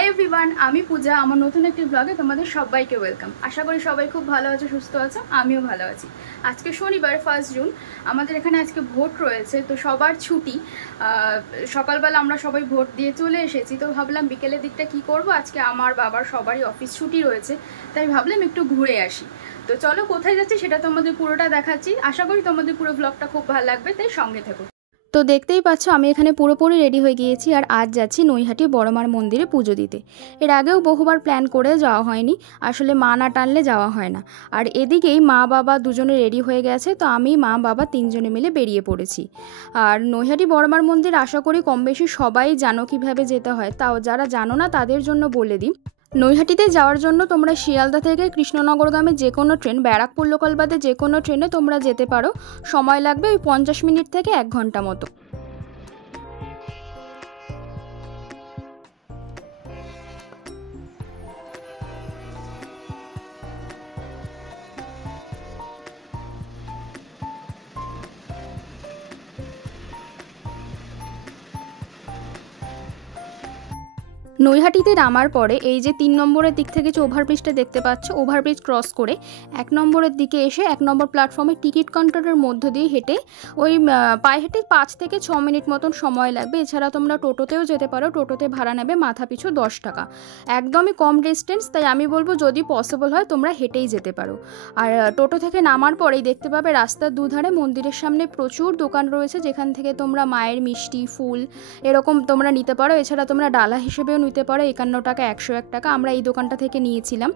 Hi everyone, আমি পূজা। আমার নতুন একটি ব্লগে তোমাদের সবাইকে ওয়েলকাম। আশা করি সবাই খুব ভালো আছো, সুস্থ আছো, আমিও ভালো আছি। আজকে শনিবার 1 জুন, আমাদের এখানে আজকে ভোট রয়েছে, তো সবার ছুটি। সকালবেলা আমরা সবাই ভোট দিয়ে চলে এসেছি, তো ভাবলাম বিকেলের দিকটা কি করব। আজকে আমার বাবার সবারই অফিস ছুটি রয়েছে, তাই ভাবলাম একটু ঘুরে আসি। তো চলো কোথায় যাচ্ছি সেটা তোমাদের পুরোটা দেখাচ্ছি। আশা করি তোমাদের পুরো ব্লগটা খুব ভালো লাগবে, তাই সঙ্গে থেকো। তো দেখতেই পাচ্ছ আমি এখানে পুরোপুরি রেডি হয়ে গিয়েছি, আর আজ যাচ্ছি নৈহাটি বড়মার মন্দিরে পুজো দিতে। এর আগেও বহুবার প্ল্যান করে যাওয়া হয়নি, আসলে মা না টানলে যাওয়া হয় না। আর এদিকেই মা বাবা দুজনে রেডি হয়ে গেছে, তো আমি মা বাবা তিনজনে মিলে বেরিয়ে পড়েছি। আর নৈহাটি বড়মার মন্দির আশা করি কম বেশি সবাই জানো কীভাবে যেতে হয়, তাও যারা জানো না তাদের জন্য বলে দিই। নৈহাটিতে যাওয়ার জন্য তোমরা শিয়ালদা থেকে কৃষ্ণনগরগামী যে কোনো ট্রেন, ব্যারাকপুর লোকাল বাদে যে কোনো ট্রেনে তোমরা যেতে পারো। সময় লাগবে ওই 50 মিনিট থেকে 1 ঘন্টা মতো। নৈহাটিতে নামার পরে এই যে 3 নম্বরের দিক থেকে যে ওভারব্রিজটা দেখতে পাচ্ছ, ওভারব্রিজ ক্রস করে 1 নম্বরের দিকে এসে 1 নম্বর প্ল্যাটফর্মে টিকিট কাউন্টারের মধ্য দিয়ে হেঁটে ওই পায়ে হেঁটে 5 থেকে 6 মিনিট মতন সময় লাগবে। এছাড়া তোমরা টোটোতেও যেতে পারো, টোটোতে ভাড়া নেবে মাথা পিছু 10 টাকা। একদমই কম ডিস্টেন্স, তাই আমি বলবো যদি পসিবল হয় তোমরা হেঁটেই যেতে পারো। আর টোটো থেকে নামার পরেই দেখতে পাবে রাস্তার দুধারে মন্দিরের সামনে প্রচুর দোকান রয়েছে, যেখান থেকে তোমরা মায়ের মিষ্টি, ফুল এরকম তোমরা নিতে পারো। এছাড়া তোমরা ডালা হিসেবেও নিতে পারো, 51 টাকা, 101 টাকা। আমরা এই দোকানটা থেকে নিয়েছিলাম।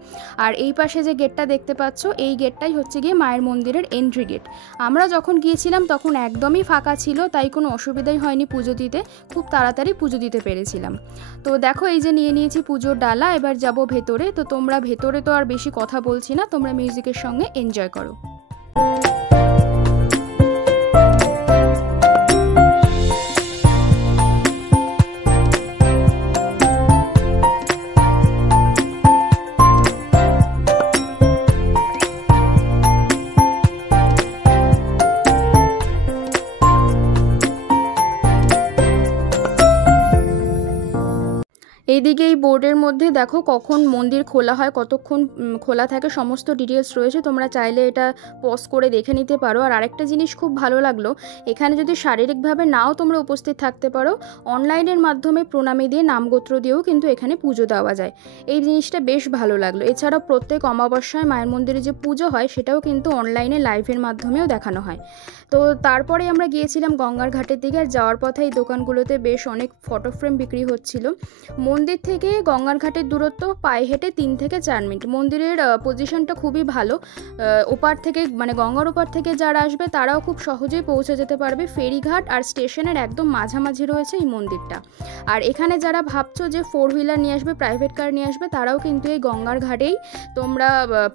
আর এই পাশে যে গেটটা দেখতে পাচ্ছ, এই গেটটাই হচ্ছে গিয়ে মায়ের মন্দিরের এন্ট্রি গেট। আমরা যখন গিয়েছিলাম তখন একদমই ফাঁকা ছিল, তাই কোনো অসুবিধাই হয়নি পুজো দিতে, খুব তাড়াতাড়ি পুজো দিতে পেরেছিলাম। তো দেখো এই যে নিয়ে নিয়েছি পুজোর ডালা, এবার যাব ভেতরে। তো তোমরা ভেতরে তো আর বেশি কথা বলছি না, তোমরা মিউজিকের সঙ্গে এনজয় করো। এইদিকে এই বোর্ডের মধ্যে দেখো কখন মন্দির খোলা হয়, কতক্ষণ খোলা থাকে, সমস্ত ডিটেলস রয়েছে। তোমরা চাইলে এটা পজ করে দেখে নিতে পারো। আর আরেকটা জিনিস খুব ভালো লাগলো, এখানে যদি শারীরিকভাবে নাও তোমরা উপস্থিত থাকতে পারো, অনলাইনের মাধ্যমে প্রণামী দিয়ে নামগোত্র দিয়েও কিন্তু এখানে পুজো দেওয়া যায়। এই জিনিসটা বেশ ভালো লাগলো। এছাড়াও প্রত্যেক অমাবস্যায় মায়ের মন্দিরে যে পুজো হয় সেটাও কিন্তু অনলাইনে লাইভের মাধ্যমেও দেখানো হয়। তো তারপরে আমরা গিয়েছিলাম গঙ্গার ঘাটের দিকে। আর যাওয়ার পথে এই দোকানগুলোতে বেশ অনেক ফটো ফ্রেম বিক্রি হচ্ছিল। মন্দির থেকে গঙ্গার ঘাটের দূরত্ব পায়ে হেঁটে 3 থেকে 4 মিনিট। মন্দিরের পজিশনটা খুবই ভালো। ওপার থেকে মানে গঙ্গার ওপার থেকে যারা আসবে তারাও খুব সহজেই পৌঁছে যেতে পারবে। ফেরিঘাট আর স্টেশনের একদম মাঝামাঝি রয়েছে এই মন্দিরটা। আর এখানে যারা ভাবছো যে 4 হুইলার নিয়ে আসবে, প্রাইভেট কার নিয়ে আসবে, তারাও কিন্তু এই গঙ্গার ঘাটেই তোমরা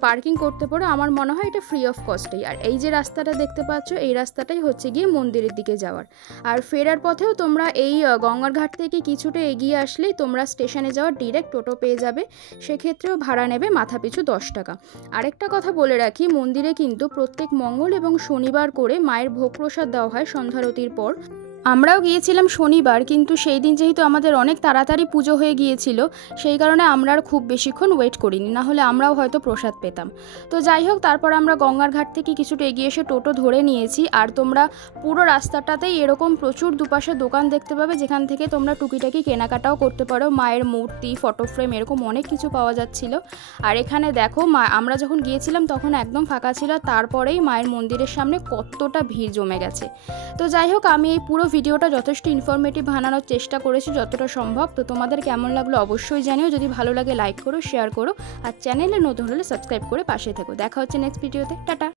পার্কিং করতে পারো। আমার মনে হয় এটা ফ্রি অফ কস্টেই। আর এই যে রাস্তাটা দেখতে পাচ্ছ, এই রাস্তাটাই হচ্ছে গিয়ে মন্দিরের দিকে যাওয়ার। আর ফেরার পথেও তোমরা এই গঙ্গার ঘাট থেকে কিছুটা এগিয়ে আসলেই তোমরা স্টেশনে যাওয়ার ডিরেক্ট টোটো পেয়ে যাবে। সেক্ষেত্রেও ভাড়া নেবে মাথা পিছু 10 টাকা। আরেকটা কথা বলে রাখি, মন্দিরে কিন্তু প্রত্যেক মঙ্গল এবং শনিবার করে মায়ের ভোগ প্রসাদ দেওয়া হয় সন্ধ্যারতির পর। আমরাও গিয়েছিলাম শনিবার, কিন্তু সেই দিন যেহেতু আমাদের অনেক তাড়াতাড়ি পুজো হয়ে গিয়েছিল, সেই কারণে আমরা আর খুব বেশিক্ষণ ওয়েট করিনি, না হলে আমরাও হয়তো প্রসাদ পেতাম। তো যাই হোক, তারপর আমরা গঙ্গার ঘাট থেকে কিছুটা এগিয়ে এসে টোটো ধরে নিয়েছি। আর তোমরা পুরো রাস্তাটাতেই এরকম প্রচুর দুপাশে দোকান দেখতে পাবে, যেখান থেকে তোমরা টুকিটাকি কেনাকাটাও করতে পারো। মায়ের মূর্তি, ফটো ফ্রেম এরকম অনেক কিছু পাওয়া যাচ্ছিল। আর এখানে দেখো আমরা যখন গিয়েছিলাম তখন একদম ফাঁকা ছিল, তারপরেই মায়ের মন্দিরের সামনে কতটা ভিড় জমে গেছে। তো যাই হোক, আমি এই পুরো ভিডিওটা যথেষ্ট ইনফরমেটিভ বানানোর চেষ্টা করেছি যতটা সম্ভব। তো তোমাদের কেমন লাগলো অবশ্যই জানিও। যদি ভালো লাগে লাইক করো, শেয়ার করো, আর চ্যানেলে নতুন হলে সাবস্ক্রাইব করে পাশে থেকো। দেখা হচ্ছে নেক্সট ভিডিওতে। টাটা।